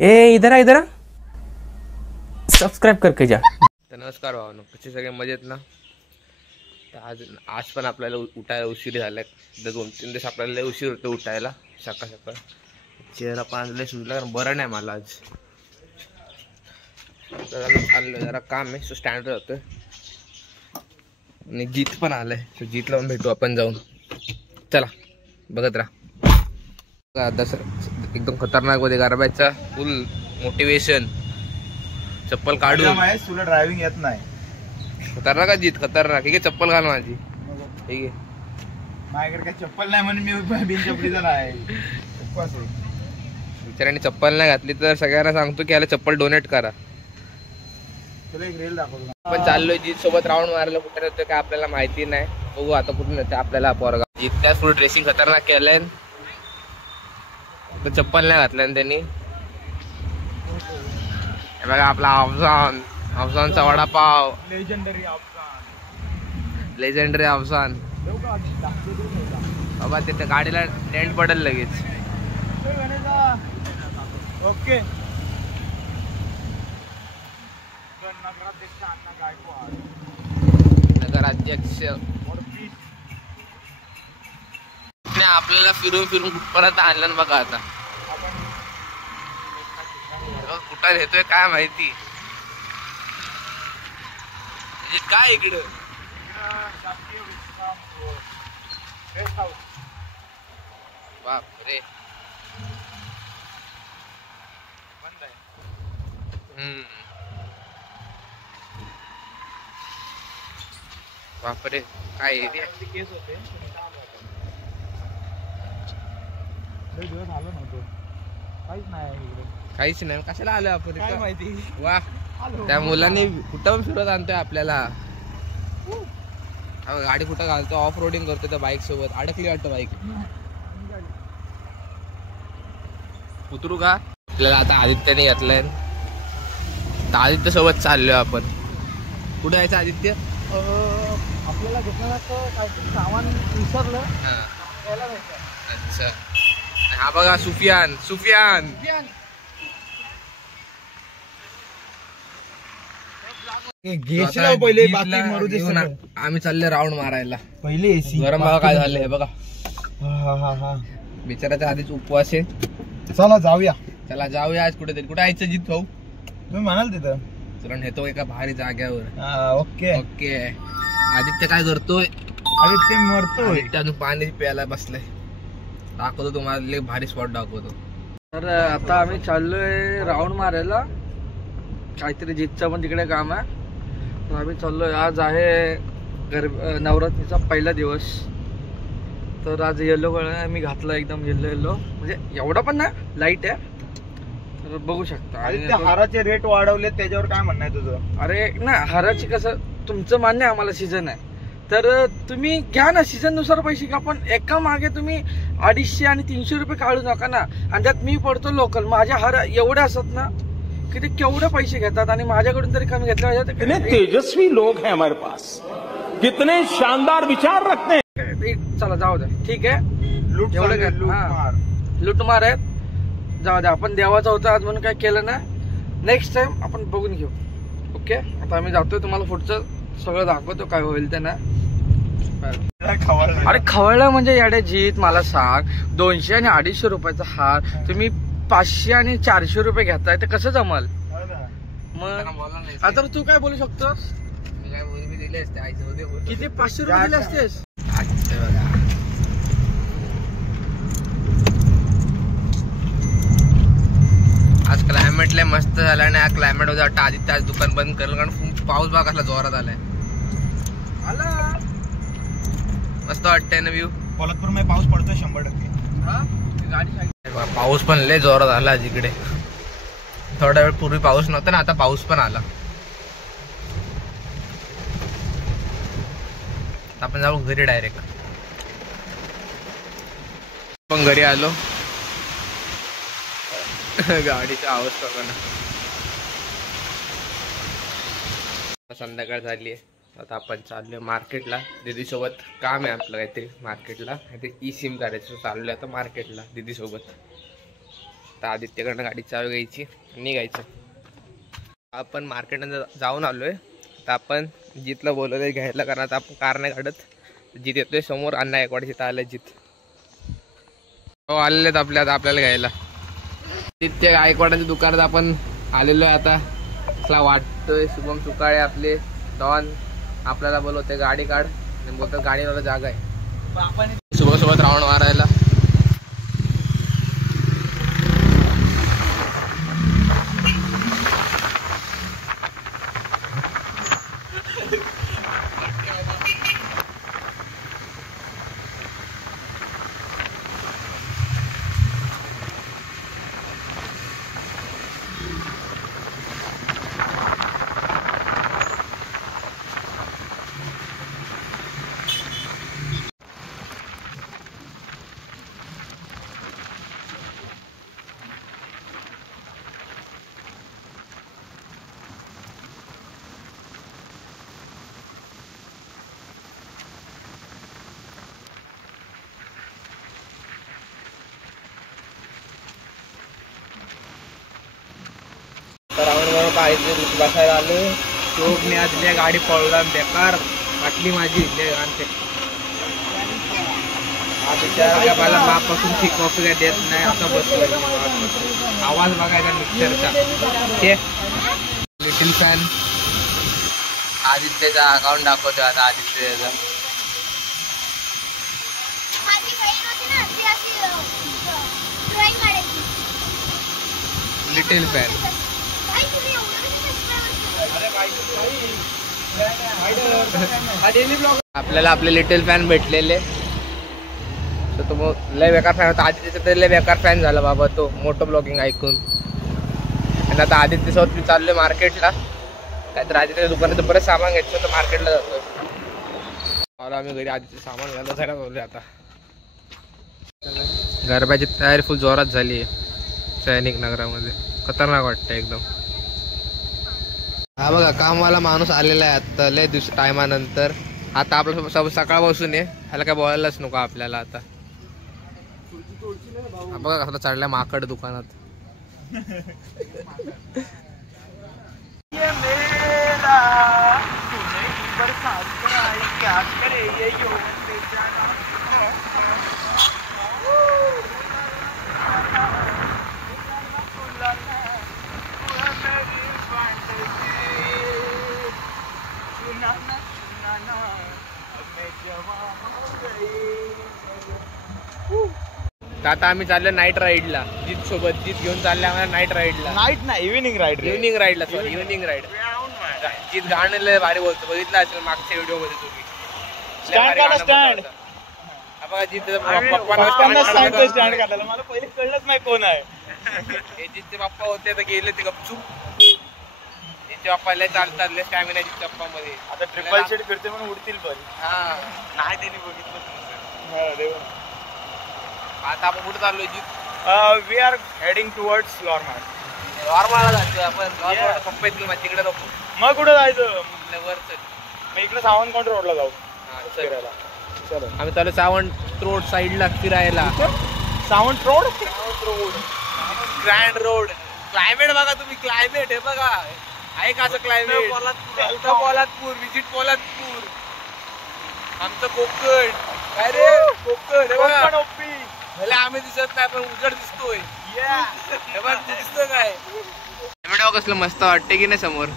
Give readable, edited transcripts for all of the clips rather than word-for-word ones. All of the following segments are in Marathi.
इधर आ इधर आ, सबस्क्राईब करके जा. तर नमस्कार भावांनो, कसे सगळे मजेत ना. तर आज पण आपल्याला उठायला उशीर झालाय. 2-3 दिवस आपल्याला उशीर होतो उठायला सकाळ सकाळ. चेहरा पांजले सुजला कारण बरं नाही मला आज. तर चाललं जरा काम आहे, सो स्टँड जातोय आणि जीत पण आलाय. सो जीत लावून भेटू आपण जाऊन. चला बघत राहा. एकदम खतरनाक मध्ये गारबायचा फुल मोटिवेशन. चप्पल काढून तुला ड्रायव्हिंग येत नाही. खतरनाक जीत खतरनाक. ठीक आहे चप्पल घाल माझी. ठीक आहे माझ्याकडे काय चप्पल नाही म्हणून मी बिन चपलीचा नाही. बिचाऱ्याने चप्पल नाही घातली तर सगळ्यांना सांगतो की याला चप्पल डोनेट करा. तुला एक रील दाखवतो. आपण चाललोय जीत सोबत राऊंड मारायला. कुठे नेतोय काय आपल्याला माहिती नाही. बघू आता कुठून येते आपल्याला पोरगा. जीत फुल ड्रेसिंग खतरनाक केलंय. तर चप्पल नाही घातलं त्यांनी. हे बघा आपला अफसानचा वडापाव. लेजेंडरी अफसान. बाबा तिथे गाडीला डेंट पडेल लगेच. ओके. नगराध्यक्ष आपल्याला फिरून फिरून कुठपर्यंत आणलं बघा. आता कुठं नेतोय काय माहिती. काय इकडं बापरे. बापरे काय केस होते. काहीच नाही. कशाला आलो आपण काय माहिती. वा त्या मुलांनी कुठं पण फिरवत आणतोय आपल्याला. गाडी कुठं घालतो ऑफ रोडिंग करतो त्या बाईक सोबत. अडकली वाटतं बाईक. उतरू का. आपल्याला आता आदित्यने घेतलंय. तर आदित्य सोबत चाललोय आपण. कुठे जायचं आदित्य. आपल्याला घेतलं काहीतरी सामान विसरलं. अच्छा हा बघा सुफियान. पहिले बाकी मरू दे. आम्ही चालले राऊंड मारायला. पहिले एसी गरम बघा काय झालंय बघा. हा बिचाराच्या आधीच उपवास आहे. चला जाऊया. चला जाऊया आज कुठेतरी. कुठे यायचं जीत भाऊ. तुम्ही म्हणाल तिथं. चला नेतो एका भारी जाग्यावर. Okay okay. आदित्य काय करतोय. आदित्य मरतोय. आदित्य पाणी प्यायला बसलाय. दाखवतो तुम्हाला भारी स्पॉट दाखवतो. तर आता आम्ही चाललोय राऊंड मारायला. काहीतरी जितचं पण तिकडे काम आहे. तर आम्ही चाललोय. आज आहे नवरात्रीचा पहिला दिवस. तर आज येलो कलर मी घातला. एकदम येलो म्हणजे एवढा पण नाही, लाईट आहे. तर बघू शकता. हाराचे रेट वाढवले त्याच्यावर काय म्हणणं आहे तुझं. अरे ना हाराची कसं तुमचं मान्य, आम्हाला सीझन आहे तर तुम्ही घ्या ना. सीझन नुसार पैसे घ्या. पण एका मागे तुम्ही 250 आणि 300 रुपये काढू नका ना. आणि त्यात मी पडतो लोकल. माझ्या हार एवढे असतात ना की ते केवढे पैसे घेतात. आणि माझ्याकडून तरी कमी घेतले पाहिजे. कितने तेजस्वी लोग हैं हमारे पास. कितने शानदार विचार रखते हैं. चला जाऊ द्या. ठीक आहे लुटमार आहेत. जाऊ द्या. आपण देवाचा होता आज म्हणून काय केलं ना. नेक्स्ट टाइम आपण बघून घेऊ. ओके. आता आम्ही जातोय. तुम्हाला पुढचं सगळं दाखवतो काय होईल ते ना. अरे खवळलं म्हणजे याडे जीत मला सांग. 200 आणि 250 रुपयाचा हार तुम्ही 500 आणि 400 रुपये घेताय तर कसं जमल. मग आता तू काय बोलू शकतोस. किती 500 रुपये दिले असतेस. आज क्लायमेट लय मस्त झाला. आणि हा क्लायमेट मध्ये वाटतं आदित्य आज दुकान बंद करेल. कारण पाऊस बघा कसला जोरात आलाय. मस्त वाटतंय ना व्ह्यू. पोलादपूर मध्ये पाऊस पडतोय 100%. पाऊस पण लय जोरात आला इकडे. थोड्या वेळ पूर्वी पाऊस नव्हता ना, आता पाऊस पण आला. आपण जाऊ घरी डायरेक्ट. पण घरी आलो. गाडीची अवस्था बघा ना. संध्याकाळ झाली आहे. आता आपण चाललोय मार्केटला. दीदी सोबत काम आहे आपलं काहीतरी मार्केटला. ई सिम काढायचं. चाललोय आता मार्केटला दीदी सोबत. आता आदित्यकडनं गाडी चालू घ्यायची, निघायचं. आपण मार्केटमध्ये जाऊन आलोय. तर आपण जितला बोलवलंय घ्यायला, कारण आता आपण कार नाही काढत. जित येतोय समोर अण्णा गायकवाड जिथं आलं जित हो आलेले आपल्या आता आपल्याला घ्यायला. आदित्य गायकवाडाच्या दुकानात आपण आलेलो आहे. आता असला वाटतोय शुभम सुकाळे आपले डॉन आपल्याला बोलवते गाडी काढ आणि बोलतात गाडीवाला जागा आहे. सोबत राऊंड मारायला. राऊंड पाहिजे बसायला आलो. शोकने आज गाडी पळवला बेकार वाटली माझी आणते. बिचारा मला मापासून ठीक कॉफी काय देत नाही असं बसलो. आवाज बघायचा मिक्सरचा. लिटिल फॅन आदित्यचा अकाउंट दाखवतो आता. आदित्यचा लिटिल फॅन. आपल्याला आपले लिटिल फॅन भेटलेले. तर तो लय बेकार फॅन होता. आदित्यचा तर लय बेकार फॅन झाला बाबा तो मोठं ब्लॉगिंग ऐकून. आणि आता आदित्य सोबत मी चाललोय मार्केटला. काहीतरी आदित्यच्या दुकानाचं बरंच सामान घ्यायचं तर मार्केटला जातो. आम्ही घरी आदित्य सामान घ्यायला जायला बोलले. आता गरब्याची तयारी फुल जोरात झाली आहे सैनिक नगरामध्ये. खतरनाक वाटतं एकदम. हा बघा कामवाला माणूस आलेला आहे आता लय टायमानंतर. आता आपलं सब सकाळपासून आहे. ह्याला काय बोलायलाच नको आपल्याला. आता बघा कसं चढल्या माकड दुकानात. आता आम्ही चाललो नाईट राईडला. जीत सोबत जीत घेऊन चालले आम्हाला नाईट राईडला. नाईट नाही इव्हिनिंग राईड. इव्हिनिंग राईडला सॉरी इव्हिनिंग राईड. जीत गाणं लय भारी बोलतो. बघितलं असेल मागच्या व्हिडिओ मध्ये तुम्ही. बघा जीत स्टँड काढायला मला पहिले कळलंच नाही कोण आहे. हे जितचे पप्पा होते तर गेले ते गपचूप. जितचे पप्पा लय चालतात लय स्टॅमिना जितच्या पप्पा मध्ये. आता ट्रिपल सीट फिरते म्हणून उडतील पण. हा नाही त्यांनी बघितलं. आता आपण कुठे चाललोय Jeet? We are heading towards Lormal. लॉरमाळला जातोय आपण. पप्पा इथलं मग तिकडे नको. मग कुठं जायचं? वर चल. मग इकडे सावंतवाडी रोडला जाऊ फिरायला. चलो आम्ही चालू सावंत रोड साईडला फिरायला. Sawant road. Grand road. Climate बघा तुम्ही. क्लायमेट हे बघा आहे का असं क्लायमेट. पोलादपूर विजिट पोलादपूर. आमचं कोकण. काय रे कोकण हे बघा. भले आम्ही दिसत नाही पण उजड दिसतोय. हे बघ दिसतोय काय. क्लायमेट कसलं मस्त वाटते की नाही समोर.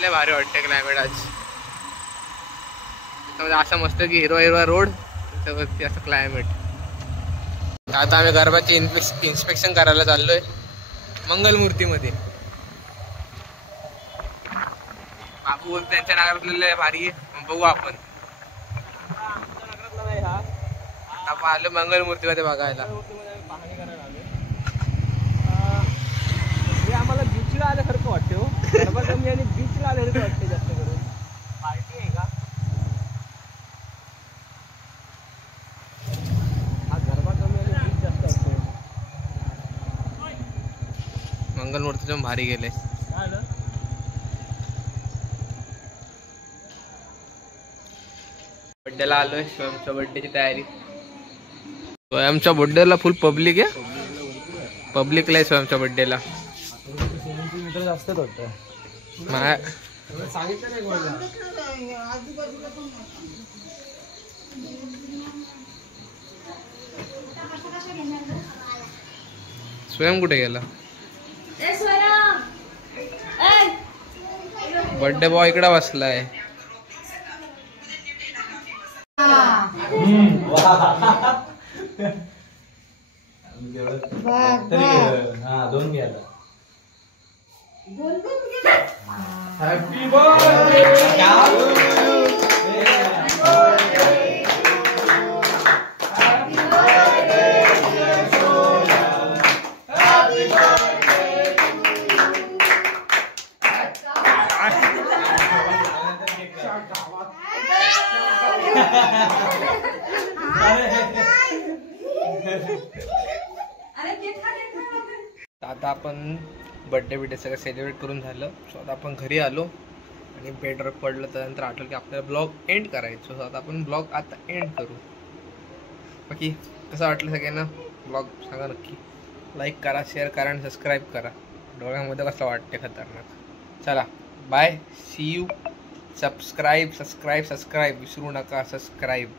लय भारी वाटते क्लायमेट आज. असं मस्त की हिरवा हिरवा रोड त्याच्यावरती असं क्लायमेट. आता आम्ही गरबाचे इन्स्पेक्शन करायला चाललोय मंगलमूर्तीमध्ये. बापू बोल त्यांच्या नगरातले भारी आहे. बघू आपण. आपण आलो मंगलमूर्तीमध्ये बघायला. आम्हाला बीचला आल्यासारखं वाटतं हो. गरबा कमी आणि बीचला आल्यासारखं वाटते जास्त करून. पार्टी आहे का हा? गरबा कमी आणि बीच जास्त असतो. मंगलमूर्ती जाऊन भारी गेले. बड्डेला आलोय. शिवमच्या बड्डेची तयारी. स्वयंच्या बर्थडेला फुल पब्लिक आहे. पब्लिकला आहे स्वयंच्या बर्थडेला. मित्र जास्त होतं. सांगितलं नाही कोणाला. स्वयं कुठे गेला? बर्थडे बॉय इकडे बसलाय. दोन घ्यायला. Happy birthday. आता आपण बर्थडे सगळं सेलिब्रेट करून झालं. सो आता आपण घरी आलो आणि बेडवर पडलं. त्यानंतर आठवलं की आपल्याला ब्लॉग एंड करायचं. सो आता आपण ब्लॉग आता एंड करू. बाकी कसं वाटलं सगळ्यांना ब्लॉग सांगा नक्की. लाईक करा, शेअर करा आणि सबस्क्राईब करा. डोळ्यामध्ये कसं वाटते खतरनाक. चला बाय, सी यू. सबस्क्राईब विसरू नका. सबस्क्राईब.